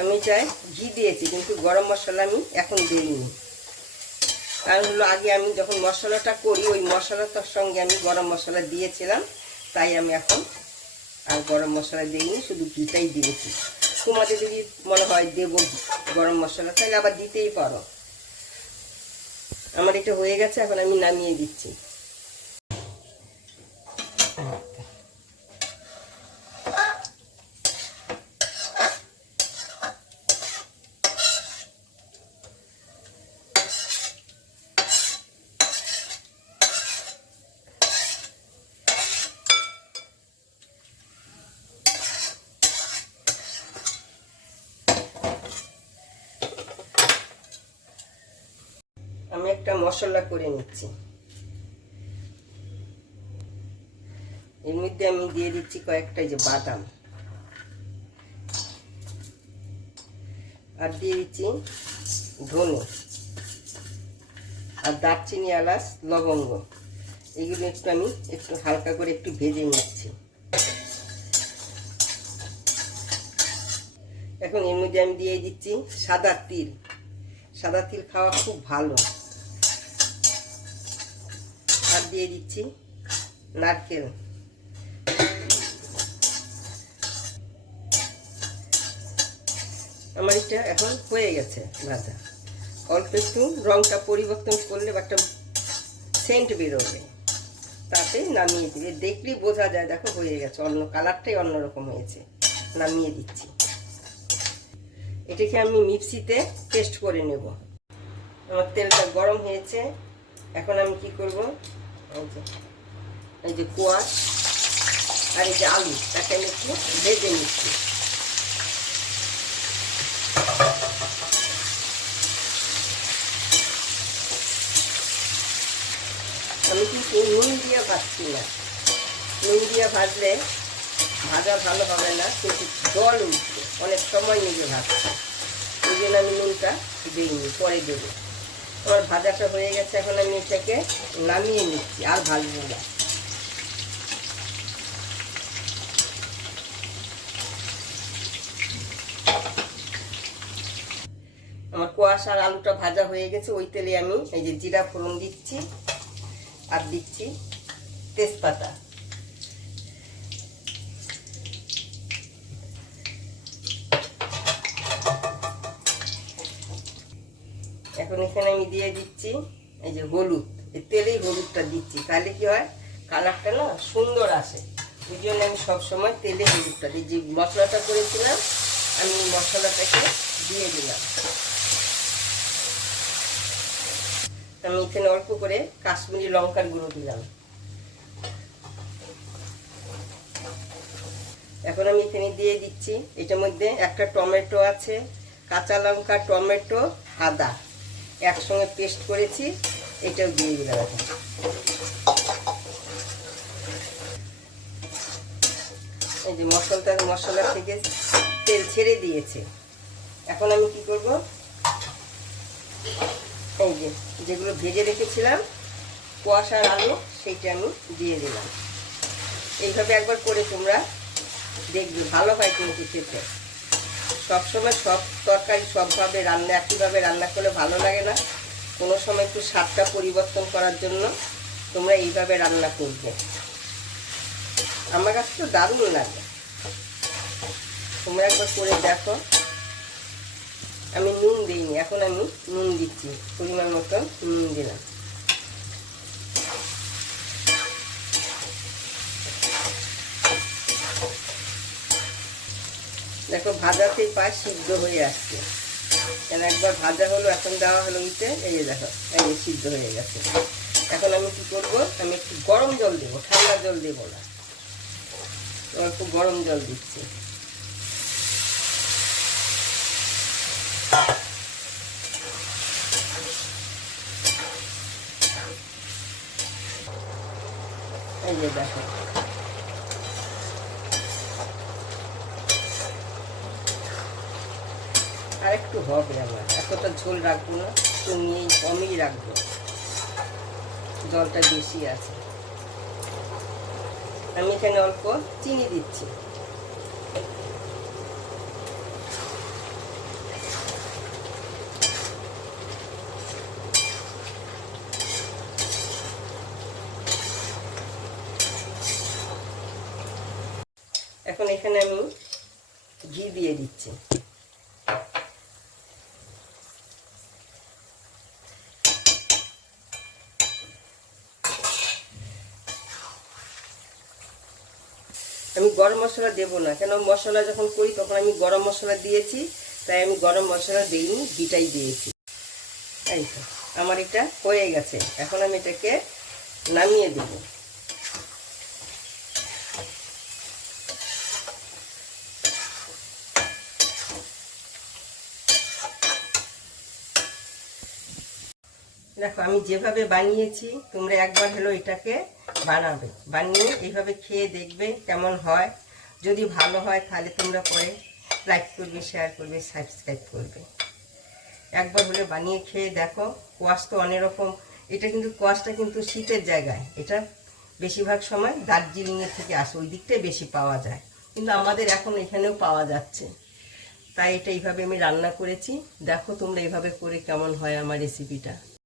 আমি চাই ঘি দিয়েছি, কিন্তু গরম মশলা আমি এখন দিইনি। কারণ হলো আগে আমি যখন মশলাটা করি ওই মশলাটার সঙ্গে আমি গরম মশলা দিয়েছিলাম, তাই আমি এখন আর গরম মশলা দিইনি, শুধু ঘিটাই দিয়েছি। তোমাদের যদি মনে হয় দেবো গরম মশলা তাহলে আবার দিতেই পারো। আমার এটা হয়ে গেছে, এখন আমি নামিয়ে দিচ্ছি। আমি একটা মশলা করে নিচ্ছি। এর মধ্যে আমি দিয়ে দিচ্ছি কয়েকটা যে বাদাম, আর দিয়ে দিচ্ছি ধনে, আর দারচিনি, এলাচ, লবঙ্গ। এগুলো আমি একটু হালকা করে একটু ভেজে নিচ্ছি। এখন এর মধ্যে আমি দিয়ে দিচ্ছি সাদা তিল। সাদা তিল খাওয়া খুব ভালো। আর দিয়ে দিচ্ছি নারকেল। আমার এটা এখন হয়ে গেছে ভাজা। অল্প একটু রংটা পরিবর্তন করলে একটা সেন্ট বেরোবে, তাতে নামিয়ে দিবে। দেখলেই বোঝা যায়, দেখো হয়ে গেছে, অন্য কালারটাই অন্যরকম হয়েছে। নামিয়ে দিচ্ছি। এটাকে আমি মিক্সিতে পেস্ট করে নেব। আমার তেলটা গরম হয়েছে। এখন আমি কি করব, এই যে কোয়াশ আর এই যে আলু, তাকে আমি একটু ভেজে নিচ্ছি। আমি কিন্তু নুন দিয়ে ভাজছি না। নুন দিয়ে ভাজলে ভাজা ভালো হবে না, কিন্তু জল উঠবে, অনেক সময় নিবে ভাজতে। ওই জন্য আমি নুনটা দিইনি, পরে দেবো। আমার ভাজাটা হয়ে গেছে, এখন আমি এটাকে নামিয়ে নিচ্ছি, আর ভাজবো না। আমার কোয়াশ আর আলুটা ভাজা হয়ে গেছে। ওই তেলে আমি এই যে জিরা ফোড়ন দিচ্ছি, আর দিচ্ছি তেজপাতা। এখন এখানে আমি দিয়ে দিচ্ছি এই যে হলুদ। এই তেলেই হলুদটা দিচ্ছি, তাহলে কি হয়, কালারটা না সুন্দর আসে। ওই জন্য আমি সবসময় তেলে হলুদটা দিই। যে মশলাটা করেছিলাম আমি মশলাটাকে দিয়ে দিলাম। আমি এখানে অল্প করে কাশ্মীরি লঙ্কার গুঁড়ো দিলাম। এখন আমি এখানে দিয়ে দিচ্ছি, এটার মধ্যে একটা টমেটো আছে, কাঁচা লঙ্কা, টমেটো, আদা একসঙ্গে পেস্ট করেছি, এটাও দিয়ে দিলাম। এই যে মশলা থেকে তেল ছেড়ে দিয়েছে। এখন আমি কি করব, এই যে যেগুলো ভেজে রেখেছিলাম কোয়াশ আর আলু, সেইটা আমি দিয়ে দিলাম। এইভাবে একবার করে তোমরা দেখবে, ভালো হয় কিন্তু খেতে। সবসময় সব তরকারি সবভাবে রান্না, একইভাবে রান্না করলে ভালো লাগে না। কোনো সময় একটু স্বাদটা পরিবর্তন করার জন্য তোমরা এইভাবে রান্না করবে। আমার কাছে তো দারুণ লাগে, তোমরা একবার করে দেখো। আমি নুন দিইনি, এখন আমি নুন দিচ্ছি, পরিমাণ মতন নুন দিলাম। দেখো ভাজাতেই প্রায় সিদ্ধ হয়ে আসছে। কেন একবার ভাজা হলো, এখন দেওয়া হলো উঠে, এই যে দেখো এই যে সিদ্ধ হয়ে গেছে। এখন আমি কি করব, আমি একটু গরম জল দেবো, ঠান্ডা জল দেবো না, একটু গরম জল দিচ্ছি। এই যে দেখো আর একটু হবে, আমার এতটা ঝোল রাখবো না, কমই রাখবো, জলটা বেশি আছে। আমি এখানে অল্প চিনি দিচ্ছি। এখানে আমি ঘি দিয়ে দিচ্ছি। আমি গরম মশলা দেব না, কেন মশলা যখন করি তখন আমি গরম মশলা দিয়েছি, তাই আমি গরম মশলা দিইনি, ঘিটাই দিয়েছি। এই তো আমার এটা হয়ে গেছে, এখন আমি এটাকে নামিয়ে দেব। দেখো আমি যেভাবে বানিয়েছি তোমরা একবার হলো এটাকে বানাবে, বানিয়ে এইভাবে খেয়ে দেখবে কেমন হয়। যদি ভালো হয় তাহলে তোমরা পরে লাইক করবে, শেয়ার করবে, সাবস্ক্রাইব করবে। একবার হলে বানিয়ে খেয়ে দেখো। কোয়াশ তো অনেক রকম, এটা কিন্তু কোয়াশটা কিন্তু শীতের জায়গায়, এটা বেশিরভাগ সময় দার্জিলিংয়ের থেকে আসে, ওই দিকটাই বেশি পাওয়া যায়, কিন্তু আমাদের এখন এখানেও পাওয়া যাচ্ছে। তাই এটা এইভাবে আমি রান্না করেছি, দেখো তোমরা এইভাবে করে কেমন হয় আমার রেসিপিটা।